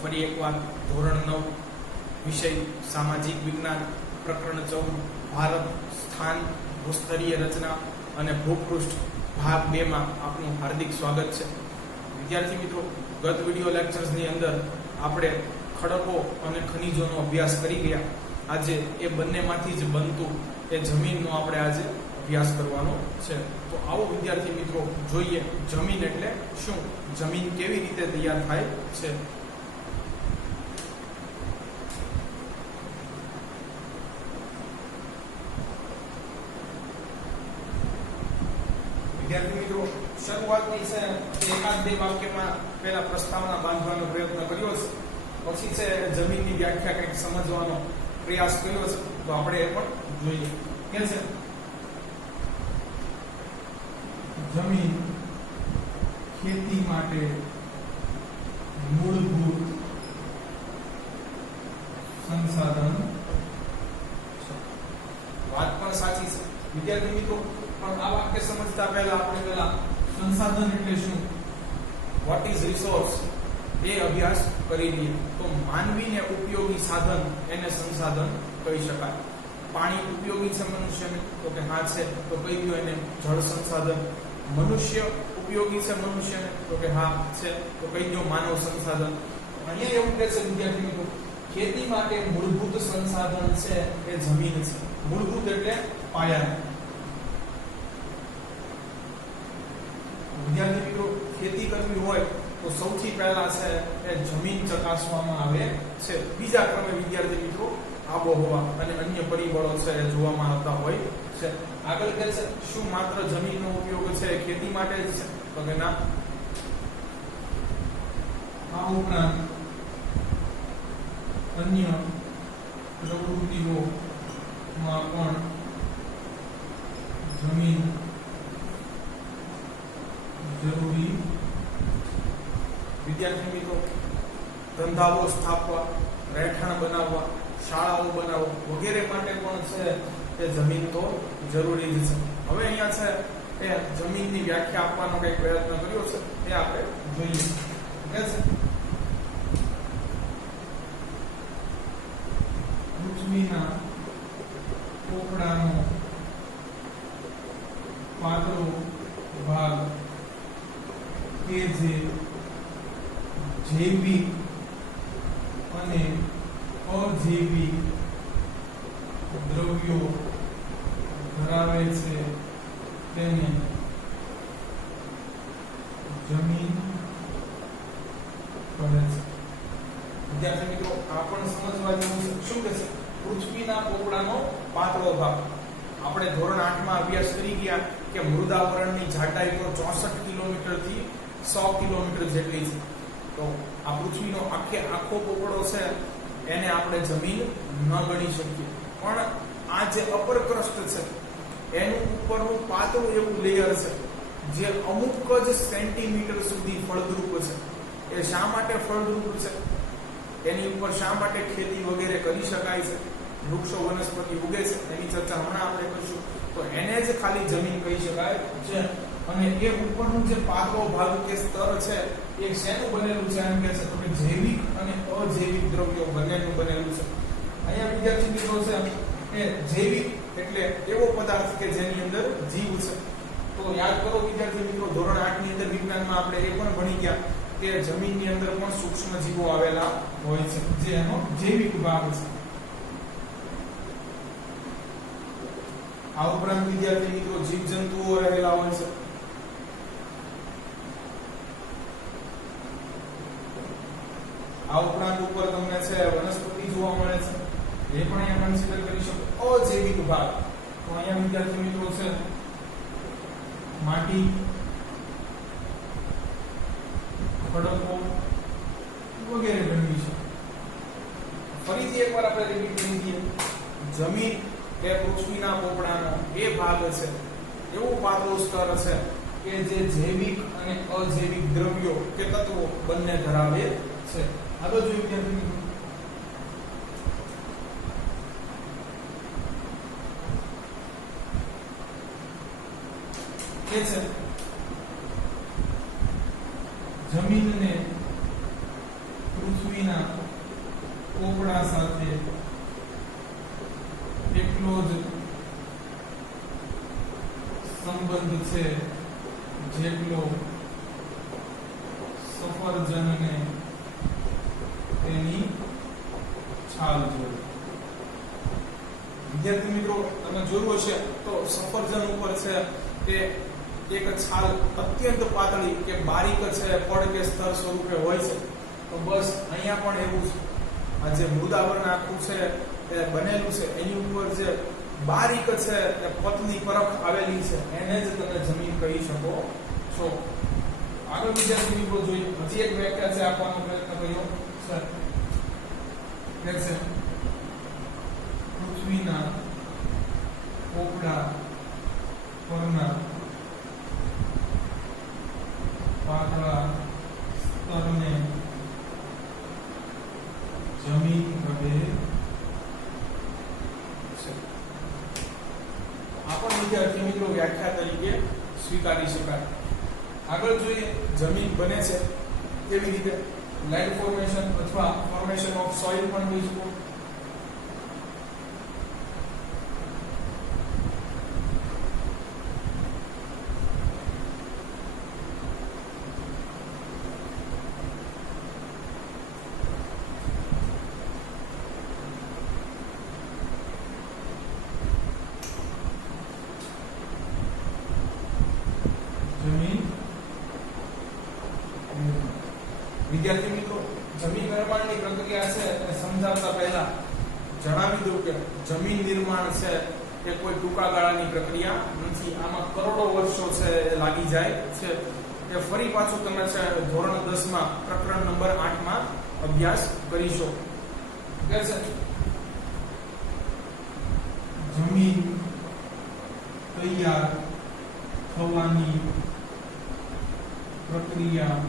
ફરી એકવાર ધોરણ 9 વિષય સામાજિક વિજ્ઞાન પ્રકરણ 14 ભારત સ્થાન ભૂસ્તરીય રચના અને ભૂપૃષ્ઠ ભાગ 2 માં આપનું હાર્દિક સ્વાગત છે. વિદ્યાર્થી મિત્રો, ગત વિડિયો લેક્ચર્સની અંદર આપણે ખડકો અને ખનિજોનો અભ્યાસ કરી ગયા. આજે એ બંનેમાંથી જ બનતું એ જમીનનો આપણે આજે અભ્યાસ કરવાનો છે. તો આવો વિદ્યાર્થી મિત્રો જોઈએ જમીન એટલે શું, જમીન કેવી રીતે તૈયાર થાય છે. વિદ્યાર્થી મિત્રો, શરૂઆતની છે એકાદ બે વાક્યમાં પહેલા પ્રસ્તાવના બાંધવાનો પ્રયત્ન કર્યો છે, પછી છે જમીનની વ્યાખ્યા કંઈક સમજવાનો પ્રયાસ કર્યો છે. તો આપણે એ પણ જોઈએ. કે છે જમીન ખેતી માટે મૂળભૂત સંસાધન છે. વાત પણ સાચી છે વિદ્યાર્થી મિત્રો, પણ આ વાક્ય સમજતા પહેલા આપણે પહેલા સંસાધન એટલે શું, વોટ ઇઝ રિસોર્સ એ અભ્યાસ કરી લઈએ. તો માનવીને ઉપયોગી સાધન એને સંસાધન કહી શકાય. પાણી ઉપયોગી છે મનુષ્યને, તો કે હા છે, તો કહી દો એને જળ સંસાધન. મનુષ્ય ઉપયોગી છે મનુષ્યને, તો કે હા છે, તો કહી દો માનવ સંસાધન. અહીંયા એવું કહે છે વિદ્યાર્થી મિત્રો, ખેતી માટે મૂળભૂત સંસાધન છે એ જમીન છે. મૂળભૂત એટલે પાયા. વિદ્યાર્થી મિત્રો, ખેતી કરવી હોય તો સૌથી પહેલા છે એ જમીન ચકાસવામાં આવે છે. બીજા ક્રમે વિદ્યાર્થી મિત્રો આબોહવા અને અન્ય પરિબળો છે એ જોવામાં આવતા હોય છે. આગળ કહે છે શું માત્ર જમીનનો ઉપયોગ છે ખેતી માટે જ છે, તો કે ના. આ ઉપરાંત અન્ય પ્રવૃત્તિઓમાં પણ જમીન જરૂરી. વિદ્યાર્થી મિત્રો, ધંધાઓ સ્થાપવા, રહેઠાણ બનાવવા, શાળાઓ બનાવવા વગેરે માટે પણ છે એ જમીન તો જરૂરી જ છે. હવે અહીંયા છે એ જમીનની વ્યાખ્યા આપવાનો કંઈક પ્રયત્ન કર્યો છે, એ આપણે જોઈએ. કે છે પૃથ્વીના પોપડાનો પાતળો ભાગ કે જે જૈવિક અને અજૈવિક દ્રવ્યો ધરાવે છે તેને જમીન કહે છે. વિદ્યાર્થી મિત્રો, આ પણ સમજવા જેવું છે. શું કે છે પૃથ્વીના પોપડાનો પાતળો ભાગ. આપણે ધોરણ 8 માં અભ્યાસ કરી ગયા કે મૃદાવરણની જાડાઈ તો 64 કિલોમીટર થી 100 કિલોમીટર જેટલી છે. તો આ પૃથ્વીનો આખો પોપડો છે એને આપણે જમીન ન ગણી શકીએ. પણ આ જે અપર ક્રસ્ટ છે એનું ઉપરનું પાતળું એવું લેયર છે જે અમુક જ સેન્ટીમીટર સુધી ફળદ્રુપ છે. એ શા માટે ફળદ્રુપ છે, એની ઉપર શા માટે ખેતી વગેરે કરી શકાય છે, વૃક્ષો વનસ્પતિ ઉગે છે, એની ચર્ચા હમણાં આપણે કરીશું. તો એને જ ખાલી જમીન કહી શકાય છે. અને એ ઉપરનું જે પાતળો ભાગ કે સ્તર છે એ શેનું બનેલું છે, એમ કહે છે તો કે જૈવિક અને અજૈવિક દ્રવ્યો બંનેનું બનેલું છે. અહીંયા વિદ્યાર્થી મિત્રો છે એ જૈવિક એટલે એવો પદાર્થ કે જેની અંદર જીવ છે. તો યાદ કરો વિદ્યાર્થી મિત્રો, ધોરણ 8 ની અંદર વિજ્ઞાનમાં આપણે એ પણ ભણી ગયા કે જમીનની અંદર પણ સૂક્ષ્મ જીવો આવેલા હોય છે, જે એનો જૈવિક ભાગ છે. આ ઉપરાંત વિદ્યાર્થી મિત્રો જીવજંતુઓ રહેલા હોય છે. આ ઉપરાંત ઉપર તમને છે વનસ્પતિ જોવા મળે છે, એ પણ અહીંયા કન્સિડર કરી શકો. અજૈવિક ભાગ તો અહીંયા વિદ્યાર્થી મિત્રો છે માટી, ખડકો વગેરે ગણવી છે. ફરીથી એકવાર આપણે રિપીટ કરી દઈએ. જમીન એ પૃથ્વીના પોપડાનો એ ભાગ છે, એવું પાતળું સ્તર છે કે જે જૈવિક અને અજૈવિક દ્રવ્યો કે તત્વો બંને ધરાવે છે. આગળ જોઈએ વિદ્યાર્થી મિત્રો. કે છે જમીનને પૃથ્વીના પોપડા સાથે એટલો જ સંબંધ છે જેટલો સફરજનને તેની છાલ જોડે. વિદ્યાર્થી મિત્રો, તમે જોયું હશે તો સફરજન ઉપર છે તે એક છાલ અત્યંત પાતળી કે બારીક છે પડ કે સ્તર સ્વરૂપે હોય છે. તો બસ અહીંયા પણ એવું છે. આ જે મૃદાવરણ આખું છે એ બનેલું છે એની ઉપર જે બારીક છે એ પતલી પરખ આવેલી છે એને જ તમે જમીન કહી શકો છો. આગળ વિદ્યાર્થી મિત્રો જોઈએ, હજી એક વ્યાખ્યા છે આપવાનો પ્રયત્ન કર્યો છે. કે છે પૃથ્વીના પોપડા પરના પાતળા સ્તરને જમીન કહે છે. આ પણ વિદ્યાર્થી મિત્રો વ્યાખ્યા તરીકે સ્વીકારી શકાય. આગળ જોઈએ, જમીન બને છે કેવી રીતે? લેન્ડ ફોર્મેશન અથવા ફોર્મેશન ઓફ સોઇલ પણ કહી શકો. વિદ્યાર્થી મિત્રો, જમીન નિર્માણની પ્રક્રિયા છે એ સમજાવતા પહેલા જણાવી દઉં કે જમીન નિર્માણ છે એ કોઈ ટૂંકા ગાળાની પ્રક્રિયા નથી. આમાં કરોડો વર્ષો છે એ લાગી જાય છે. એ ફરી પાછું તમે છે ધોરણ 10 માં પ્રકરણ નંબર 8 માં અભ્યાસ કરીશો. કે છે જમીન તૈયાર થવાની પ્રક્રિયા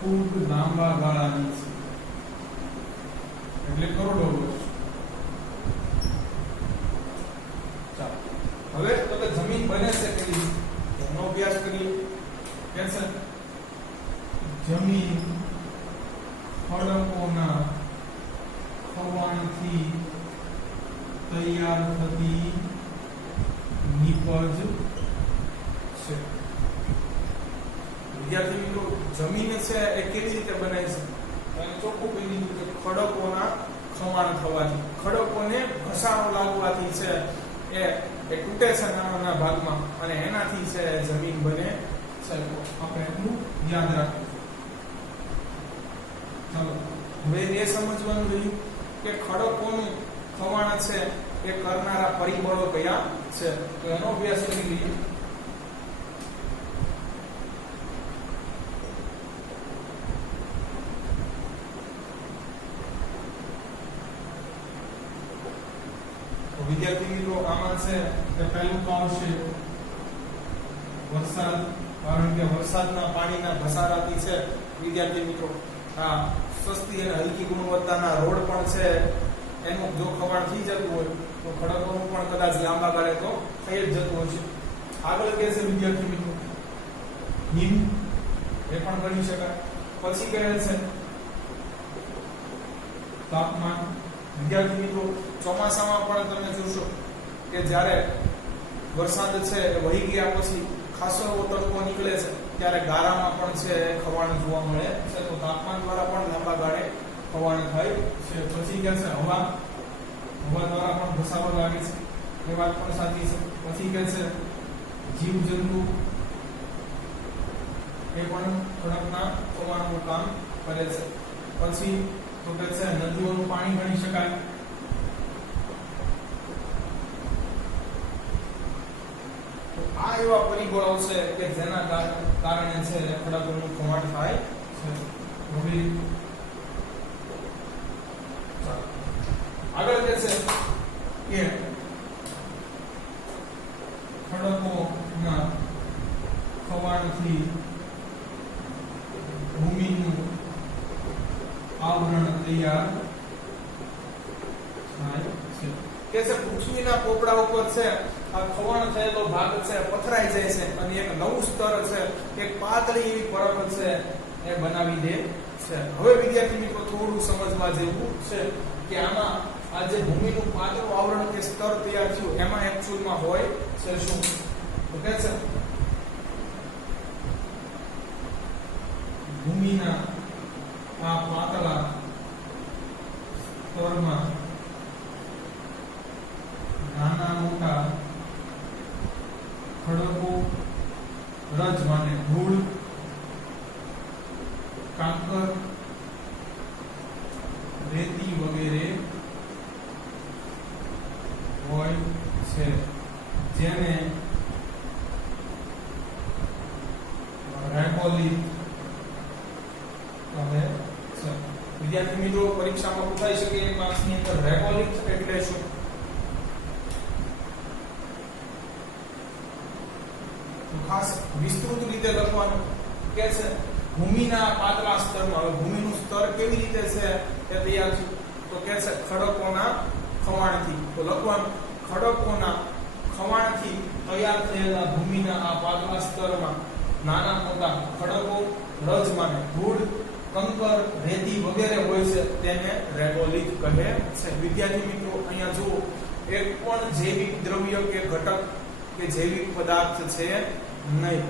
ખૂબ લાંબા ગાળાની છે, એટલે કરોડો વર્ષ. ચાલો હવે તો કે જમીન બને છે કેવી રીતે એનો અભ્યાસ કરીએ. કે છે જમીન ખડકોના ખવાણથી તૈયાર થતી નીપજ છે. વિદ્યાર્થી મિત્રો, જમીન છે એ કેવી રીતે બને છે? એને ચોખ્ખું કહી દીધું કે ખડકોના ખવાણ થવાથી, ખડકોને ઘસારો લાગવાથી છે એ તૂટે છે નાના ભાગમાં અને એનાથી છે જમીન બને છે. આપણે એટલું યાદ રાખવું. ચાલો હવે એ સમજવાનું રહ્યું કે ખડકોનું ખવાણ છે એ કરનારા પરિબળો કયા છે. તો એનો અભ્યાસ કરી લઈએ. વિદ્યાર્થી મિત્રો, આમાં છે કે પહેલું તો આવશે વરસાદ, કારણ કે વરસાદના પાણીના ઘસારાથી છે વિદ્યાર્થી મિત્રો આ સસ્તી અને હલકી ગુણવત્તાના રોડ પણ છે એનું જો ખવાણ થઈ જતું હોય તો ખડકોનું પણ કદાચ લાંબા ગાળે તો થઈ જ જતું હશે. આગળ કહે છે વિદ્યાર્થી મિત્રો હિમ, એ પણ ગણી શકાય. પછી કહે છે તાપમાન. વિદ્યાર્થી મિત્રો, ચોમાસામાં પણ તમે જોશો કે જ્યારે વરસાદ છે એ વહી ગયા પછી ખાસો એવો તડકો નીકળે છે ત્યારે ગારામાં પણ છે ખવાણ જોવા મળે છે. તો તાપમાન દ્વારા પણ લાંબા ગાળે ખવાણ થાય છે. પછી કહે છે હવા, હવા દ્વારા પણ ઘસારો લાગે છે, એ વાત પણ સાચી છે. પછી કહે છે જીવજંતુ, એ પણ ખડકના ખવાણનું કામ કરે છે. પછી તો કે છે નદીઓનું પાણી ગણી શકાય. આ એવા પરિબળો છે કે જેના કારણે છે ખડકોનું ખવાણ થાય છે. હવે આગળ કહે છે કે ખડકોના ખવાણથી ભૂમિનું આવરણ તૈયાર થાય છે. કે છે પૃથ્વીના પોપડા ઉપર છે આ ખવાણ થયેલો ભાગ છે પથરાઈ જાય છે અને એક નવું સ્તર છે એક પાતળી એવી પરત છે એ બનાવી દે છે. હવે વિદ્યાર્થી મિત્રો થોડું સમજવા જેવું છે કે આમાં આ જે ભૂમિનું પાતળું આવરણ કે સ્તર તૈયાર થયું એમાં એકચ્યુઅલમાં હોય છે શું? ઓકે છે ભૂમિના આ પાતળા સ્તરમાં નાના મોટા ખડકો, રજ માને ધૂળ, કાંકર, રેતી વગેરે હોય છે, જેને રેગોલિથ કહે છે. વિદ્યાર્થી મિત્રો પરીક્ષામાં પૂછાઈ શકે એક માર્ક્સની અંદર રેગોલિથ એટલે શું? તો ખાસ વિસ્તૃત રીતે લખવાનું કે છે ભૂમિના પાતળા સ્તરમાં. હવે ભૂમિનું સ્તર કેવી રીતે છે તે તૈયાર છે તો કે છે ખડકોના ખવાણથી. તો લખવાનું ખડકોના ખવાણથી તૈયાર થયેલા ભૂમિના આ પાતળા સ્તરમાં નાના મોટા ખડકો, રજ માને ધૂળ, કંકર, રેતી વગેરે હોય છે તેને રેગોલિથ કહે છે. વિદ્યાર્થી મિત્રો અહીંયા જુઓ એક પણ જૈવિક દ્રવ્ય કે ઘટક કે જૈવિક પદાર્થ છે નહીં.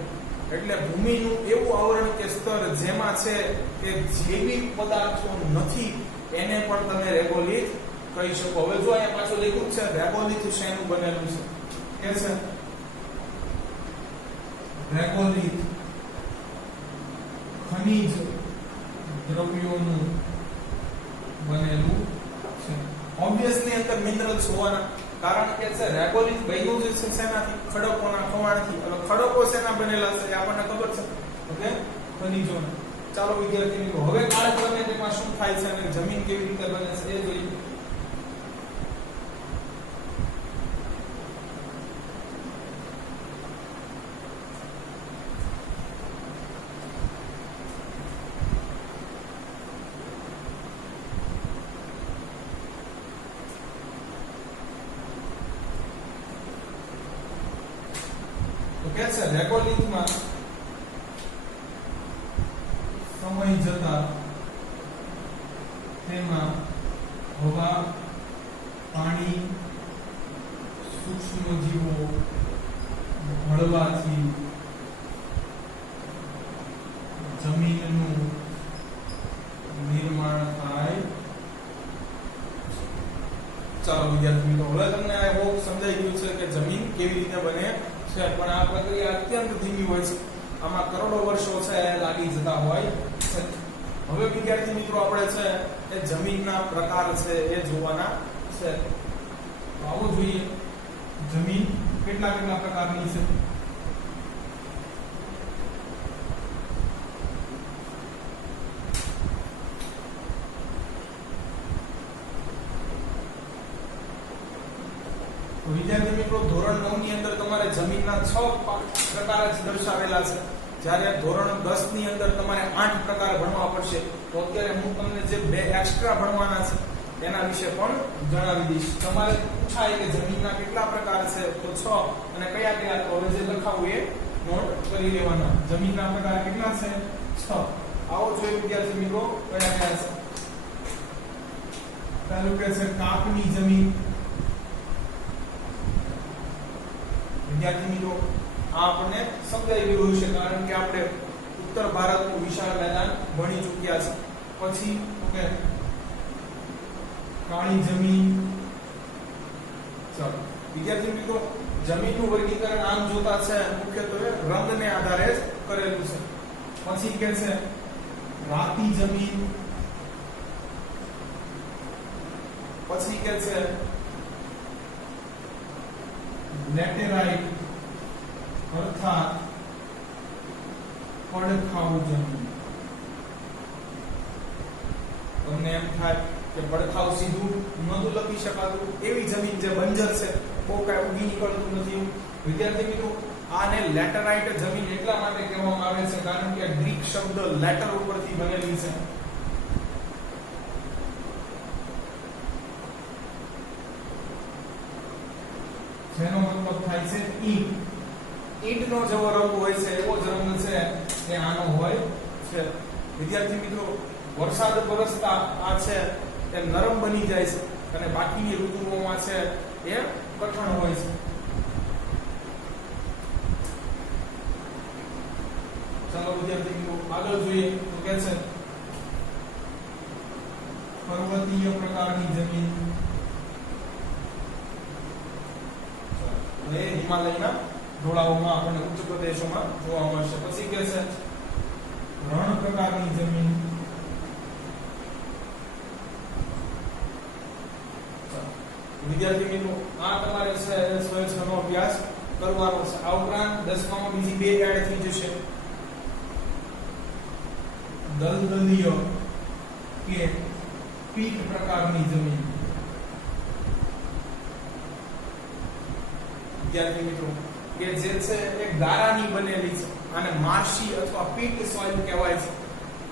એટલે ભૂમિનું એવું આવરણ કે સ્તર જેમાં છે કે જૈવિક પદાર્થો નથી એને પણ તમે રેગોલિથ કહી શકો. હવે જો અહીંયા પાછું લખ્યું છે રેગોલિથ શેનું બનેલું છે કે છે રેગોલિથ ખનિજ દ્રવ્યોનું બનેલું છે. ઓબ્વિયસલી અંદર મિનરલ્સ હોવાના કારણ કે છે રેગોલિથ બન્યું છે શેનાથી? ખડકોના ખવાણથી. અને ખડકો શેના બનેલા છે આપણને ખબર છે ઓકે ખનિજોના. ચાલો વિદ્યાર્થી મિત્રો હવે કાળક્રમે તેમાં શું થાય છે અને જમીન કેવી રીતે બને છે એ જોઈએ. કે છે રેગોલિથમાં સમય જતા તેમાં હવા, પાણી, સૂક્ષ્મ જીવો ભળવાથી જમીનનું નિર્માણ થાય. ચાલો વિદ્યાર્થી મિત્રો હવે તમને આ બહુ સમજાઈ ગયું છે કે જમીન કેવી રીતે બને છે. પણ આ પ્રક્રિયા અત્યંત ધીમી હોય છે. આમાં કરોડો વર્ષો છે લાગી જતા હોય છે. હવે વિદ્યાર્થી મિત્રો આપણે છે એ જમીનના પ્રકાર છે એ જોવાના છે. તો આવું જોઈએ જમીન કેટલા કેટલા પ્રકારની છે. તો વિદ્યાર્થી મિત્રો ધોરણ 9 ની અંદર તમારે જમીનના 6 પ્રકાર જ દર્શાવેલા છે. જ્યારે ધોરણ 10 ની અંદર તમારે 8 પ્રકાર ભણવા પડશે. તો અત્યારે હું તમને જે બે એક્સ્ટ્રા ભણવાના છે તેના વિશે પણ જણાવી દઈશ. તમારે પૂછાય કે જમીનના કેટલા પ્રકાર છે તો 6 અને કયા કયા તો હવે જે લખાવું એ નોટ કરી લેવાના. જમીનના પ્રકાર કેટલા છે? 6. આવો જોઈએ વિદ્યાર્થી મિત્રો કયા કયા છે. પહેલું કે છે કાપની જમીન. વિદ્યાર્થી મિત્રો આ આપણને સમજાઈ ગયું છે કારણ કે આપણે ઉત્તર ભારતનું વિશાળ મેદાન ભણી ચૂક્યા છે. પછી ઓકે કાળી જમીન. ચાલો વિદ્યાર્થી મિત્રો જમીનનું વર્ગીકરણ આમ જોતા છે મુખ્યત્વે રંગને આધારે જ કરેલું છે. પછી કે છે રાતી જમીન. પછી કે છે લેટેરાઇટ અર્થાત પડખાઉ જમીન. તમને એમ થાય કે પડખાવ સીધું નહોતું લખી શકાતું એવી જમીન જે બંજર છે બહુ કાંઈ ઉગી નીકળતું નથી. વિદ્યાર્થી મિત્રો આને લેટરાઇટ જમીન એટલા માટે કહેવામાં આવે છે કારણ કે ગ્રીક શબ્દ લેટર ઉપરથી બનેલી છે. જેનો મતલબ થાય છે ઈંટ. ઈંટનો જેવો રંગ હોય છે એવો જ રંગ છે એ આનો હોય છે. વિદ્યાર્થી મિત્રો વરસાદ વરસતા આ છે એ નરમ બની જાય છે અને બાકીની ઋતુઓમાં છે એ કઠણ હોય છે. ચાલો વિદ્યાર્થી મિત્રો આગળ જોઈએ તો કે છે પર્વતીય પ્રકારની જમીન. એ હિમાલયના ઢોળાવોમાં આપણને ઉચ્ચ પ્રદેશોમાં જોવા મળશે. પછી કે છે રણ પ્રકારની જમીન. વિદ્યાર્થી મિત્રો આ તમારે છે સ્વયંનો અભ્યાસ કરવાનો છે. આ ઉપરાંત 10માં બીજી બે એડ થઈ જશે. દલદલીય કે પીટ પ્રકારની જમીન. વિદ્યાર્થી મિત્રો કે જે છે એક ગારાની બનેલી છે અને માર્શી અથવા પીટ સોઇલ કહેવાય છે.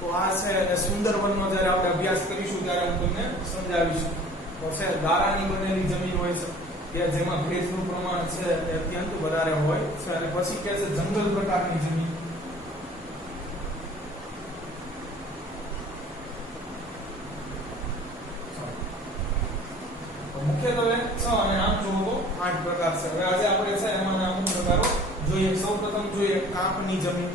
તો આ છે સુંદરવનનો જ્યારે આપણે અભ્યાસ કરીશું ત્યારે હું તમને સમજાવીશ. તો છે ગારાની બનેલી જમીન હોય છે કે જેમાં ભેજનું પ્રમાણ છે એ અત્યંત વધારે હોય છે. અને પછી કે છે જંગલ પ્રકારની જમીન. મુખ્યત્વે 6 અને આમ જોવો તો 8 પ્રકાર છે. હવે આજે આપણે છે એમાંના અમુક પ્રકારો જોઈએ. સૌપ્રથમ જોઈએ કાપની જમીન.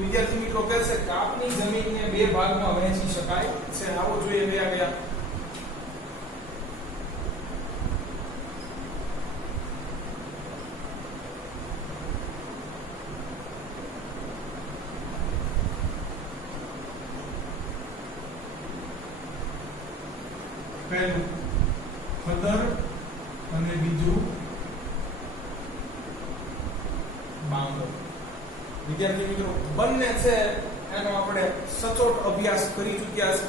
વિદ્યાર્થી મિત્રો કહે છે કાપની જમીનને બે ભાગમાં વહેંચી શકાય છે. આવો જોઈએ કયા કયા. પહેલું ખદર અને બીજું બાંગર. વિદ્યાર્થી મિત્રો બંને છે એનો આપણે સચોટ અભ્યાસ કરી ચૂક્યા છે.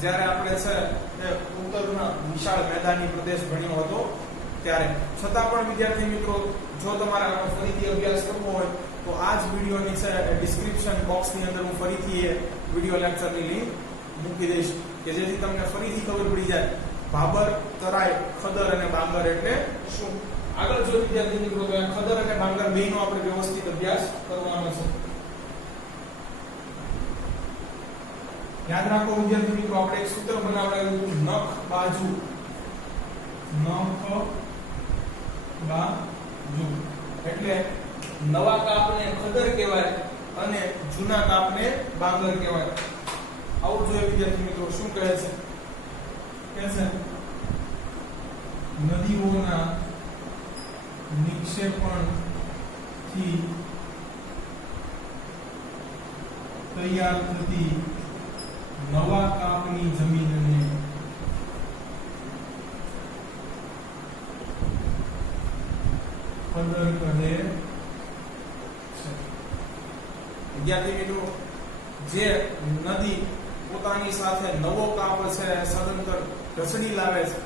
જ્યારે આપણે છે એ ઉત્તરના વિશાળ મેદાની પ્રદેશ ભણ્યો હતો ત્યારે. છતાં પણ વિદ્યાર્થી મિત્રો જો તમારે આનો ફરીથી અભ્યાસ કરવો હોય તો આ જ વિડીયોની છે ડિસ્ક્રિપ્શન બોક્સની અંદર હું ફરીથી એ વિડીયો લેક્ચરની લિંક મૂકી દઈશ કે જેથી તમને ફરીથી ખબર પડી જાય ભાબર, તરાઈ, ખદર અને બાંગર એટલે શું. આગળ જો વિદ્યાર્થી મિત્રો તો ખદર અને બાંગર બેયનો આપણે વ્યવસ્થિત અભ્યાસ કરવાનો છે. યાદ રાખો વિદ્યાર્થી મિત્રો આપણે એક સૂત્ર બનાવડાવ્યું હતું નખ બાજુ. નખ બાજુ એટલે નવા કાપને ખદર કહેવાય અને જૂના કાપને બાંગર કહેવાય. આવું જોઈએ વિદ્યાર્થી મિત્રો શું કહે છે. કહે છે નદીઓના નિક્ષેપણથી તૈયાર થતી નવા કાપની જમીનને ખદર કહે છે. વિદ્યાર્થી મિત્રો જે નદી પોતાની સાથે નવો કાપ છે સદંતર ઘસડી લાવે છે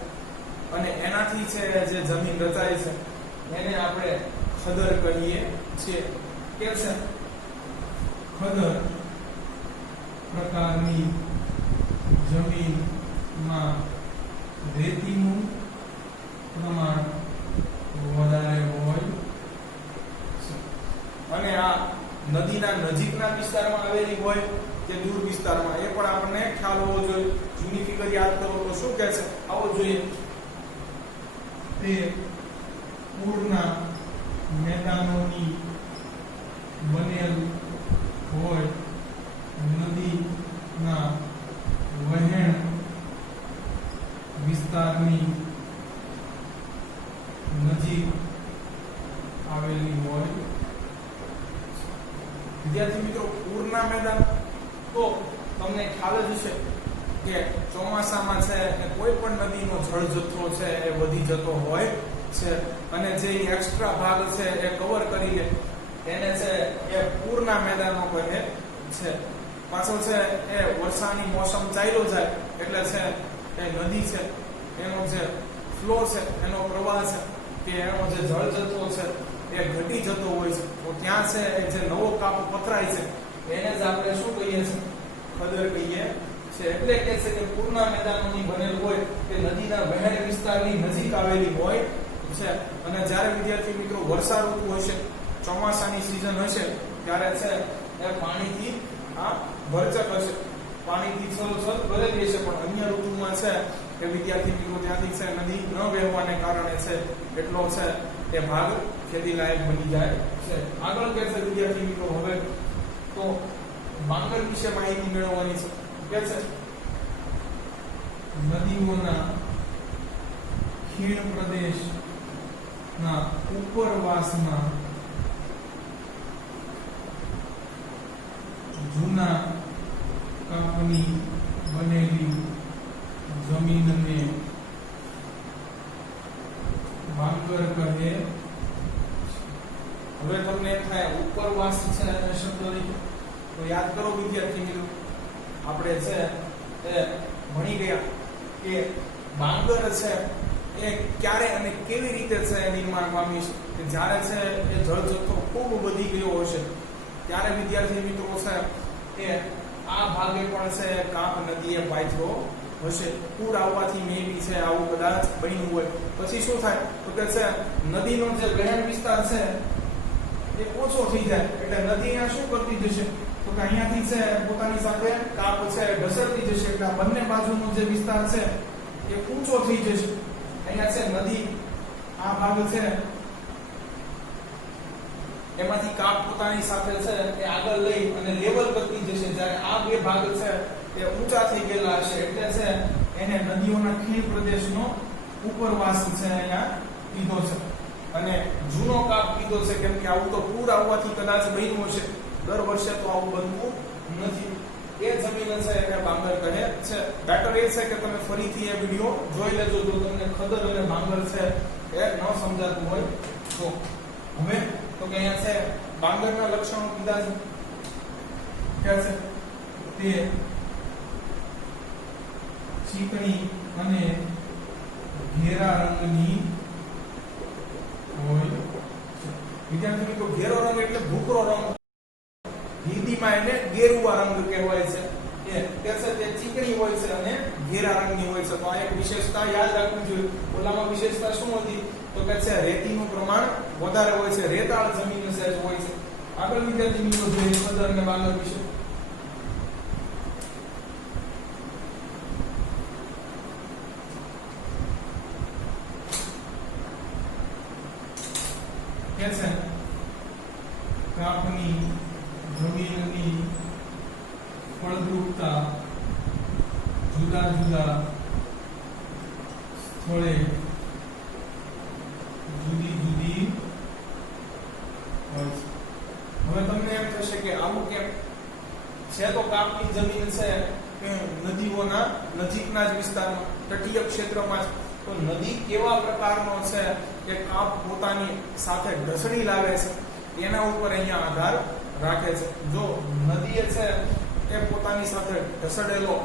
અને એનાથી છે જે જમીન રચાય છે એને આપણે ખદર કહીએ છીએ. કે છે ખદર પ્રકારની જમીનમાં રેતીનું પ્રમાણ વધારે હોય છે અને આ નદીના નજીકના વિસ્તારમાં આવેલી હોય કે દૂર વિસ્તારમાં એ પણ આપણને ખ્યાલ હોવો જોઈએ. જૂની ફિગર યાદ કરો તો શું કહે છે આવો જોઈએ. તે પૂરના મેદાનોની બનેલ હોય નદીના વહેણ વિસ્તારની નજીક આવેલી હોય. વિદ્યાર્થી મિત્રો પૂરના મેદાન તો તમને ખ્યાલ જ હશે કે ચોમાસામાં છે કે કોઈ પણ નદીનો જળ જથ્થો છે એ વધી જતો હોય છે અને જે એક્સ્ટ્રા ભાગ છે એ કવર કરી લે એને છે એ પૂરના મેદાનો કહે છે. પાછો છે એ વરસાદની મોસમ ચાલ્યો જાય એટલે છે એ નદી છે એનો જે ફ્લો છે એનો પ્રવાહ છે કે એનો જે જળ જથ્થો છે એ ઘટી જતો હોય છે તો ત્યાં છે એ જે નવો કાપ પથરાય છે એને જ આપણે શું કહીએ છીએ ખદર કહીએ છે એટલે કે છે કે પૂરના મેદાનોની બનેલ હોય કે નદીના વહેણ વિસ્તારની નજીક આવેલી હોય છે અને જ્યારે વિદ્યાર્થી મિત્રો વર્ષા ઋતુ હશે ચોમાસાની સીઝન હશે ત્યારે છે એ પાણીથી આ ભરચક હશે પાણીથી છલછલ ભરેલી હશે પણ અન્ય ઋતુમાં છે કે વિદ્યાર્થી મિત્રો ત્યાંથી છે નદી ન વહેવાને કારણે છે એટલો છે એ ભાગ ખેતી લાયક બની જાય છે આગળ કે છે વિદ્યાર્થી મિત્રો હવે તો બાંગર વિશે માહિતી મેળવવાની છે કે છે નદીઓના ખીણ પ્રદેશના ઉપરવાસમાં જૂના કાપની બનેલી જમીનને બાંગર કહે. હવે તમને એમ થાય ઉપરવાસ છે અને શબ્દ લીધો તો યાદ કરો વિદ્યાર્થી મિત્રો આપણે છે એ ભણી ગયા કે બાંગર છે એ ક્યારે અને કેવી રીતે છે નિર્માણ પામી છે કે જ્યારે છે એ જળ જથ્થો ખૂબ વધી ગયો હશે ત્યારે વિદ્યાર્થી મિત્રો છે એ આ ભાગે પણ છે કાપ નદીએ પાથરો હશે પૂર આવવાથી મેબી છે આવું કદાચ બન્યું હોય પછી શું થાય તો કે છે નદીનો જે વહેણ વિસ્તાર છે એ ઓછો થઈ જાય એટલે નદી અહીંયા શું કરતી જશે તો કે અહીંયાથી છે પોતાની સાથે કાપ છે ઘસરતી જશે એટલે બંને બાજુનો જે વિસ્તાર છે એ ઊંચો થઈ જશે અહીંયા છે નદી આ ભાગ છે એમાંથી કાપ પોતાની સાથે છે એ આગળ લઈ અને લેવલ કરતી જશે જ્યારે આ બે ભાગ છે એ ઊંચા થઈ ગયેલા હશે એટલે છે એને નદીઓના ખીણ પ્રદેશનો ઉપરવાસ છે અહીંયા કીધો છે અને જૂનો કાપ કીધો છે કેમ કે આવું તો પૂર આવવાથી કદાચ બન્યું હશે દર વર્ષે તો આવું બનતું નથી એ જમીન છે એને બાંગર કહે છે. બેટર એ છે કે તમે ફરીથી એ વિડિયો જોઈ લેજો જો તમને ખદર અને બાંગર છે એ ન સમજાતું હોય તો. હવે તો કે અહીંયા છે બાંગરના લક્ષણો કીધા છે કે છે તે ચીકણી અને ઘેરા રંગની હોય છે. વિદ્યાર્થી મિત્રો ઘેરો રંગ એટલે ભૂખરો રંગ હિન્દીમાં એને ગેરુવા રંગ કહેવાય છે એ કે છે તે ચીકણી હોય છે અને ઘેરા રંગની હોય છે તો આ એક વિશેષતા યાદ રાખવી જોઈએ. ઓલામાં વિશેષતા શું હતી તો કે છે રેતીનું પ્રમાણ વધારે હોય છે રેતાળ જમીન સહેજ હોય છે. આગળ વિદ્યાર્થી મિત્રો જોઈએ ખદર અને બાંગર વિશે કે છે કાપની જમીનની ફળદ્રુપતા જુદા જુદા સ્થળે જુદી જુદી હોય છે. હવે તમને એમ થશે કે આવું કેમ છે તો કાપની જમીન છે કે નદીઓના નજીકના જ વિસ્તારમાં તટીય ક્ષેત્રમાં જ તો નદી કેવા પ્રકારનો છે કે કાપ પોતાની સાથે ઢસડી લાવે છે એના ઉપર અહીંયા આધાર રાખે છે. જો નદી છે એ પોતાની સાથે ઢસડેલો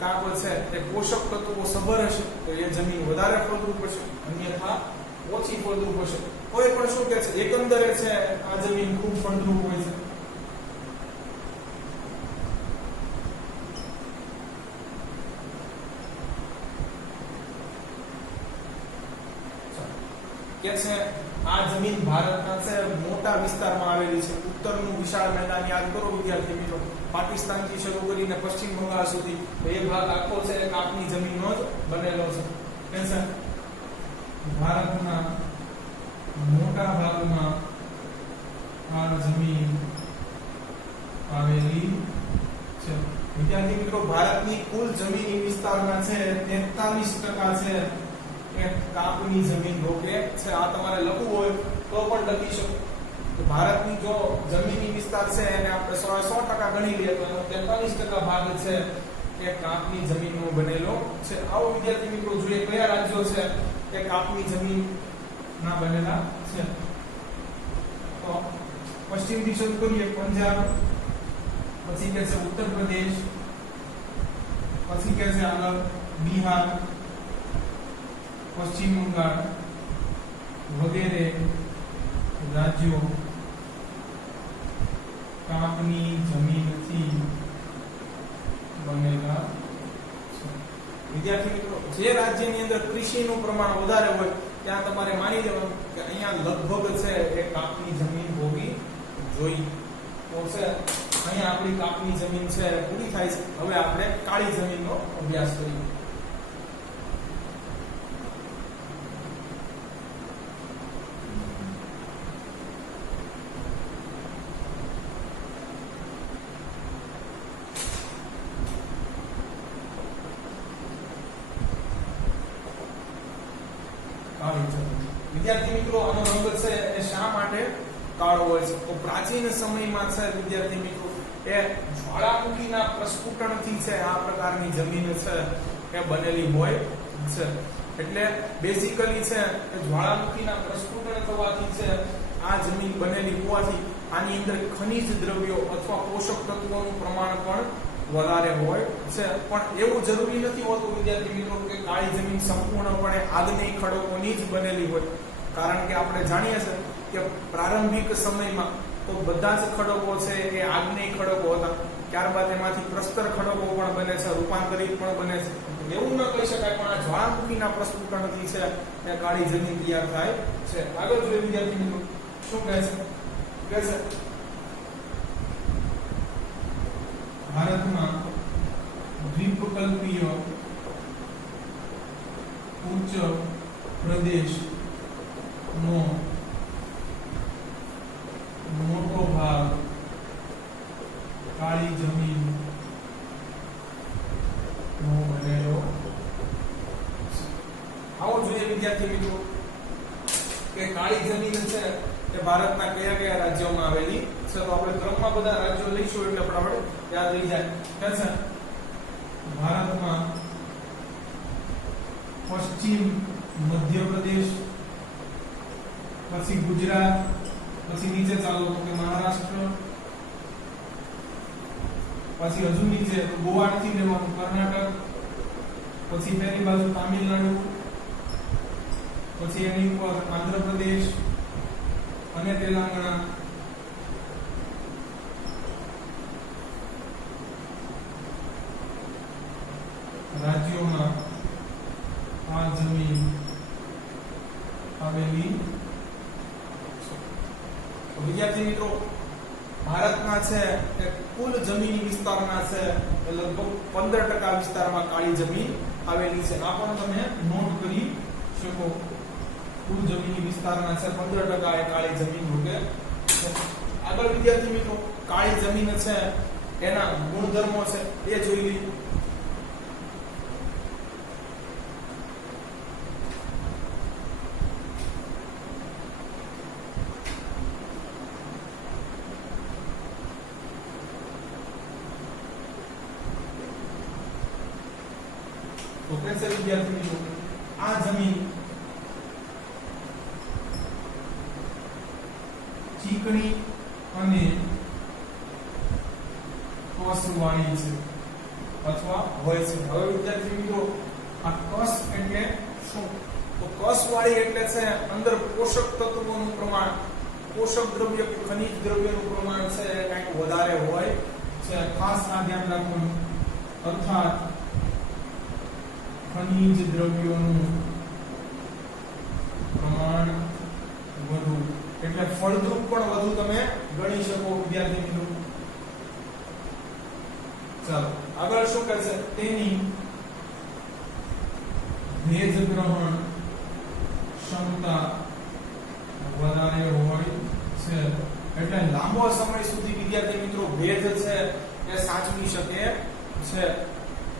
કાપ છે એ પોષક તત્વો સભર હશે તો એ જમીન વધારે ફળદ્રુપ હશે અન્યથા ઓછી ફળદ્રુપ હશે. કોઈ પણ શું કે છે એકંદરે છે આ જમીન ખૂબ ફળદ્રુપ હોય છે. કે છે આ જમીન ભારતના છે મોટા વિસ્તારમાં આવેલી છે. ઉત્તરનું વિશાળ મેદાન યાદ કરો વિદ્યાર્થી મિત્રો પાકિસ્તાનથી શરૂ કરીને પશ્ચિમ બંગાળ સુધી એ ભાગ આખો છે કાપની જમીનનો જ બનેલો છે. કે છે ભારતના મોટા ભાગમાં આ જમીન આવેલી છે. વિદ્યાર્થી મિત્રો ભારતની કુલ જમીની વિસ્તારના છે 43% છે એ કાપની જમીન રોકે છે. આ તમારે લખવું હોય તો પણ લખી શકો. તો ભારતની જો જમીની વિસ્તાર છે એને આપણે 100% ગણી લઈએ તો એનો 43% ભાગ છે એ કાપની જમીનનો બનેલો છે. આવો વિદ્યાર્થી મિત્રો જોઈએ કયા રાજ્યો છે કે કાપની જમીન ના બનેલા છે. તો પશ્ચિમથી શરૂ કરીએ પંજાબ, પછી કે છે ઉત્તર પ્રદેશ, પછી કે છે આગળ બિહાર, પશ્ચિમ બંગાળ વગેરે રાજ્યો કાપની જમીનથી બનેલા છે. વિદ્યાર્થી મિત્રો, જે રાજ્યની અંદર કૃષિનું પ્રમાણ વધારે હોય ત્યાં તમારે માની લેવાનું કે અહીંયા લગભગ છે એ કાપની જમીન હોવી જોઈએ. તો છે અહીંયા આપણી કાપની જમીન છે પૂરી થાય છે. હવે આપણે કાળી જમીનનો અભ્યાસ કરીએ. વિદ્યાર્થી મિત્રો, આનો રંગ છે એ શા માટે કાળો હોય છે? તો પ્રાચીન સમયમાં છે વિદ્યાર્થી મિત્રો એ જ્વાળામુખીના પ્રસ્ફુટનથી છે આ પ્રકારની જમીન છે એ બનેલી હોય છે. એટલે બેઝિકલી છે એ જ્વાળામુખીના પ્રસ્ફુટન થવાથી છે આ જમીન બનેલી હોવાથી આની અંદર ખનિજ દ્રવ્યો અથવા પોષક તત્વોનું પ્રમાણ પણ વધારે હોય છે. પણ એવું જરૂરી નથી હોતું વિદ્યાર્થી મિત્રો કે કાળી જમીન સંપૂર્ણપણે આગ્નેય ખડકોની જ બનેલી હોય. કારણ કે આપણે જાણીએ છીએ કે પ્રારંભિક સમયમાં તો બધા જ ખડકો છે એ આગ્નેય ખડકો હતા. ત્યારબાદ એમાંથી પ્રસ્તર ખડકો પણ બને છે, રૂપાંતરિત પણ બને છે. એવું ન કહી શકાય, પણ આ જ્વાળામુખીના પ્રસ્ફુટનથી છે એ કાળી જમીન તૈયાર થાય છે. આગળ જોઈએ વિદ્યાર્થી મિત્રો, શું કહે છે? કહે છે ભારતમાં દ્વીપકલ્પીય ઉચ્ચ પ્રદેશ નો મોટો ભાગ કાળી જમીન નો બનેલો. આવો જોઈએ વિદ્યાર્થી મિત્રો કે કાળી જમીન છે એ ભારતના કયા કયા રાજ્યોમાં આવેલી છે. તો આપણે ક્રમમાં બધા રાજ્યો લઈશું એટલે ફટાફટ યાદ રહી જાય. કે ભારતમાં પશ્ચિમ મધ્યપ્રદેશ, પછી ગુજરાત, પછી નીચે ચાલો તો કે મહારાષ્ટ્ર, પછી હજુ નીચે ગોવા નથી લેવાનું, કર્ણાટક, પછી પેલી બાજુ તામિલનાડુ, પછી એની ઉપર આંધ્રપ્રદેશ અને તેલંગાણા. રાજ્યોમાં આ જમીન આવેલી. વિદ્યાર્થી મિત્રો, ભારતના છે એ કુલ જમીની વિસ્તારના છે એ લગભગ 15% વિસ્તારમાં કાળી જમીન આવેલી છે. આ પણ તમે નોટ કરી શકો. કુલ જમીની વિસ્તારના છે 15% એ કાળી જમીન રૂપે છે. આગળ વિદ્યાર્થી મિત્રો, કાળી જમીન છે એના ગુણધર્મો છે એ જોઈ લઈએ. તો કેસે વિદ્યાર્થી મિત્રો, આ જમીન ચીકણી અને કસવાળી છે અથવા હોય છે. હવે વિદ્યાર્થી મિત્રો, આ કસ એટલે શું? તો કસવાળી એટલે છે અંદર પોષક તત્વોનું પ્રમાણ, પોષક દ્રવ્ય કે ખનિજ દ્રવ્યનું પ્રમાણ છે કંઈક વધારે હોય છે. ખાસ આ ધ્યાન રાખવાનું. અર્થાત ખનિજ દ્રવ્યોનું પ્રમાણ વધુ, એટલે ફળદ્રુપ પણ વધુ તમે ગણી શકો વિદ્યાર્થી મિત્રો. ચાલો આગળ શું કરશે? તેની ભેજ ગ્રહણ ક્ષમતા વધારે હોય છે. એટલે લાંબો સમય સુધી વિદ્યાર્થી મિત્રો ભેજ છે એ સાચવી શકે છે.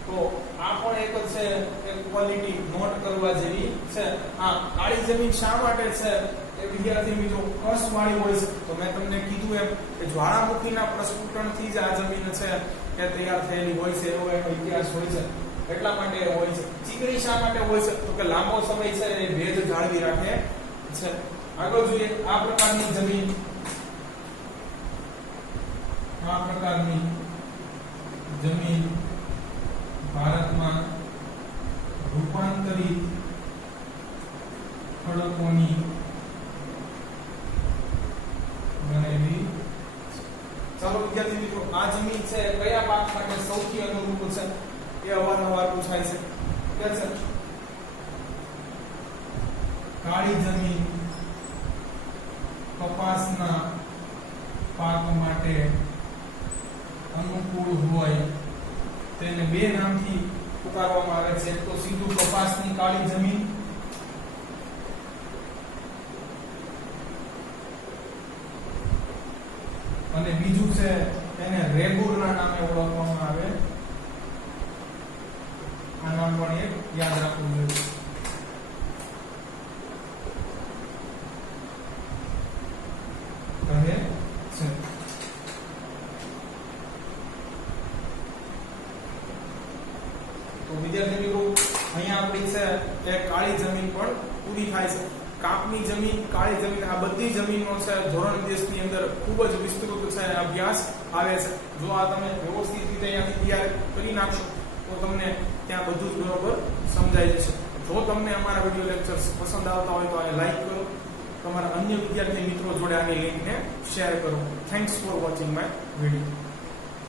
તો આ પણ એક છે એક ક્વોલિટી નોટ કરવા જેવી છે. હા, કાળી જમીન શા માટે છે એ વિદ્યાર્થી મિત્રો કસવાળી હોય છે. તો મેં તમને કીધું એમ કે જ્વાળામુખીના પ્રસ્ફુટનથી જ આ જમીન છે એ તૈયાર થયેલી હોય છે, એવો એનો ઇતિહાસ હોય છે. એટલા માટે હોય છે. ચીકણી શા માટે હોય છે? તો કે લાંબો સમય છે એ ભેજ જાળવી રાખે છે. આગળ જોઈએ, આ પ્રકારની જમીન ભારતમાં રૂપાંતરિત ખડકોની ચાલો વિદ્યાર્થી મિત્રો, આ જમીન છે કયા પાક માટે સૌથી અનુકૂળ છે એ અવારનવાર પૂછાય છે. કે છે કાળી જમીન કપાસના પાક માટે અનુકૂળ હોય તેને બે નામથી પુકારવામાં આવે છે. તો સીધું કપાસની કાળી જમીન, અને બીજું છે તેને રેગુરના નામે ઓળખવામાં આવે. આ નામ પણ એક યાદ રાખવું જોઈએ. કહે છે તો વિદ્યાર્થી મિત્રો, અહીંયા આપણી છે એ કાળી જમીન પણ પૂરી થાય છે. કાપની જમીન, કાળી જમીન, આ બધી જમીનનો છે ધોરણ 10 ની અંદર ખૂબ જ વિસ્તૃત છે અભ્યાસ આવે છે. જો આ તમે વ્યવસ્થિત રીતે અહીંયાથી તૈયાર કરી નાખશો તો તમને ત્યાં બધું જ બરોબર સમજાઈ જશે. જો તમને અમારા વિડિયો લેક્ચર્સ પસંદ આવતા હોય તો આને લાઈક કરો, તમારા અન્ય વિદ્યાર્થી મિત્રો જોડે આની લિંકને શેર કરો. Thanks for watching my video.